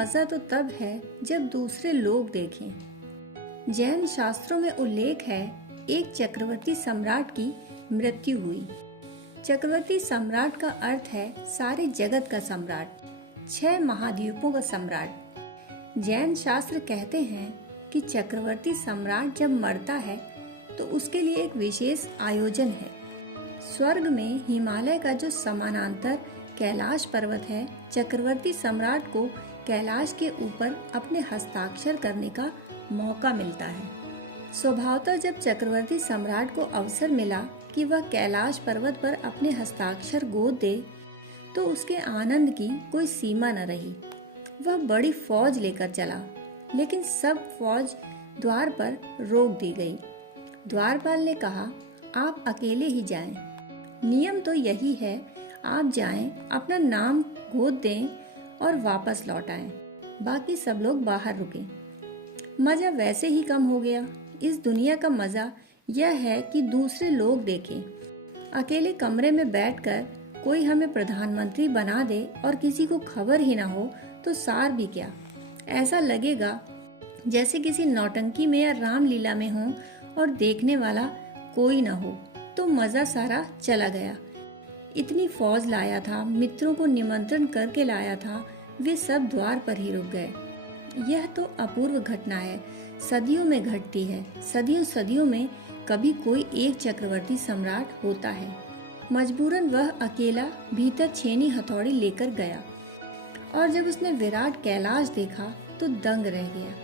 मजा तो तब है जब दूसरे लोग देखें। जैन शास्त्रों में उल्लेख है, एक चक्रवर्ती सम्राट की मृत्यु हुई। चक्रवर्ती सम्राट का अर्थ है सारे जगत का सम्राट, 6 महाद्वीपों का सम्राट। जैन शास्त्र कहते हैं कि चक्रवर्ती सम्राट जब मरता है तो उसके लिए एक विशेष आयोजन है। स्वर्ग में हिमालय का जो समानांतर कैलाश पर्वत है, चक्रवर्ती सम्राट को कैलाश के ऊपर अपने हस्ताक्षर करने का मौका मिलता है। स्वभावतः जब चक्रवर्ती सम्राट को अवसर मिला कि वह कैलाश पर्वत पर अपने हस्ताक्षर गोद दे, तो उसके आनंद की कोई सीमा न रही। वह बड़ी फौज लेकर चला, लेकिन सब फौज द्वार पर रोक दी गई। द्वारपाल ने कहा, आप अकेले ही जाएं। नियम तो यही है, आप जाएं, अपना नाम गोद दें और वापस लौट आएं। बाकी सब लोग बाहर रुके। मजा वैसे ही कम हो गया। इस दुनिया का मजा यह है कि दूसरे लोग देखें। अकेले कमरे में बैठकर कोई हमें प्रधानमंत्री बना दे और किसी को खबर ही ना हो तो सार भी क्या। ऐसा लगेगा जैसे किसी नौटंकी में या रामलीला में हो और देखने वाला कोई ना हो, तो मजा सारा चला गया। इतनी फौज लाया था, मित्रों को निमंत्रण करके लाया था, वे सब द्वार पर ही रुक गए। यह तो अपूर्व घटना है, सदियों में घटती है। सदियों सदियों में कभी कोई एक चक्रवर्ती सम्राट होता है। मजबूरन वह अकेला भीतर छेनी हथौड़ी लेकर गया, और जब उसने विराट कैलाश देखा तो दंग रह गया।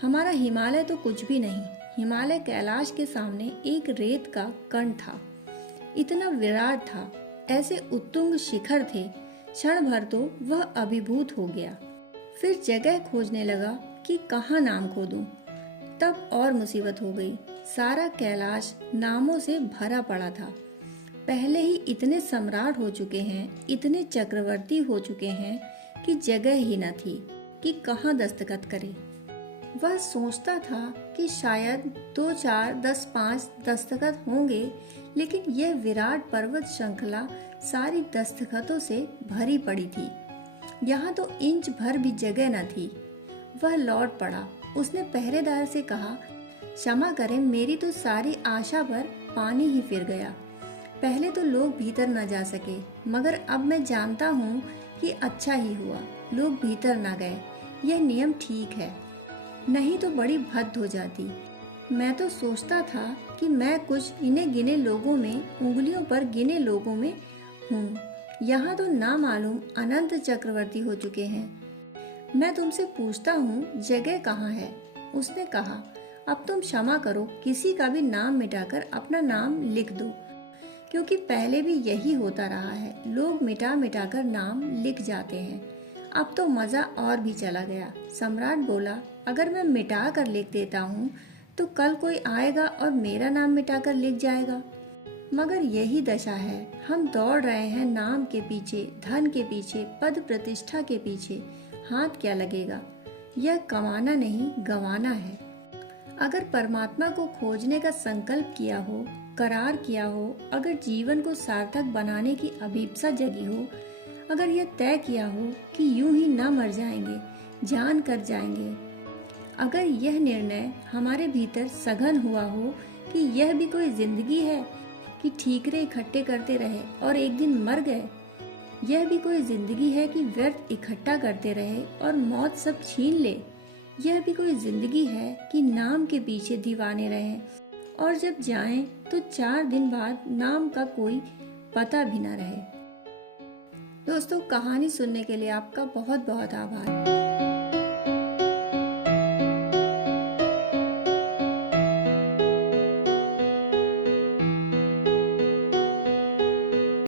हमारा हिमालय तो कुछ भी नहीं। हिमालय कैलाश के सामने एक रेत का कण था। इतना विराट था, ऐसे उत्तुंग शिखर थे। क्षण भर तो वह अभिभूत हो गया। फिर जगह खोजने लगा कि कहाँ नाम खोदूं। तब और मुसीबत हो गई। सारा कैलाश नामों से भरा पड़ा था। पहले ही इतने सम्राट हो चुके हैं, इतने चक्रवर्ती हो चुके हैं कि जगह ही न थी कि कहाँ दस्तखत करे। वह सोचता था कि शायद 2, 4, 10, 5 दस्तखत होंगे, लेकिन यह विराट पर्वत श्रृंखला सारी दस्तखतों से भरी पड़ी थी। यहाँ तो इंच भर भी जगह न थी। वह लौट पड़ा। उसने पहरेदार से कहा, क्षमा करें, मेरी तो सारी आशा पर पानी ही फिर गया। पहले तो लोग भीतर न जा सके, मगर अब मैं जानता हूँ कि अच्छा ही हुआ लोग भीतर न गए। यह नियम ठीक है, नहीं तो बड़ी भद्द हो जाती। मैं तो सोचता था कि मैं कुछ इन्हें गिने लोगों में, उंगलियों पर गिने लोगों में हूँ। यहाँ तो ना मालूम अनंत चक्रवर्ती हो चुके हैं। मैं तुमसे पूछता हूँ, जगह कहाँ है? उसने कहा, अब तुम क्षमा करो, किसी का भी नाम मिटाकर अपना नाम लिख दो, क्योंकि पहले भी यही होता रहा है। लोग मिटा मिटाकर नाम लिख जाते हैं। अब तो मजा और भी चला गया। सम्राट बोला, अगर मैं मिटा कर लिख देता हूँ तो कल कोई आएगा और मेरा नाम मिटाकर लिख जाएगा। मगर यही दशा है। हम दौड़ रहे हैं नाम के पीछे, धन के पीछे, पद प्रतिष्ठा के पीछे। हाथ क्या लगेगा? यह कमाना नहीं, गंवाना है। अगर परमात्मा को खोजने का संकल्प किया हो, करार किया हो, अगर जीवन को सार्थक बनाने की अभीप्सा जगी हो, अगर यह तय किया हो कि यूं ही न मर जाएंगे, जान कर जाएंगे, अगर यह निर्णय हमारे भीतर सघन हुआ हो कि यह भी कोई जिंदगी है कि ठीकरे इकट्ठे करते रहे और एक दिन मर गए, यह भी कोई जिंदगी है कि व्यर्थ इकट्ठा करते रहे और मौत सब छीन ले, यह भी कोई जिंदगी है कि नाम के पीछे दीवाने रहे और जब जाएं तो 4 दिन बाद नाम का कोई पता भी ना रहे। दोस्तों, कहानी सुनने के लिए आपका बहुत बहुत आभार।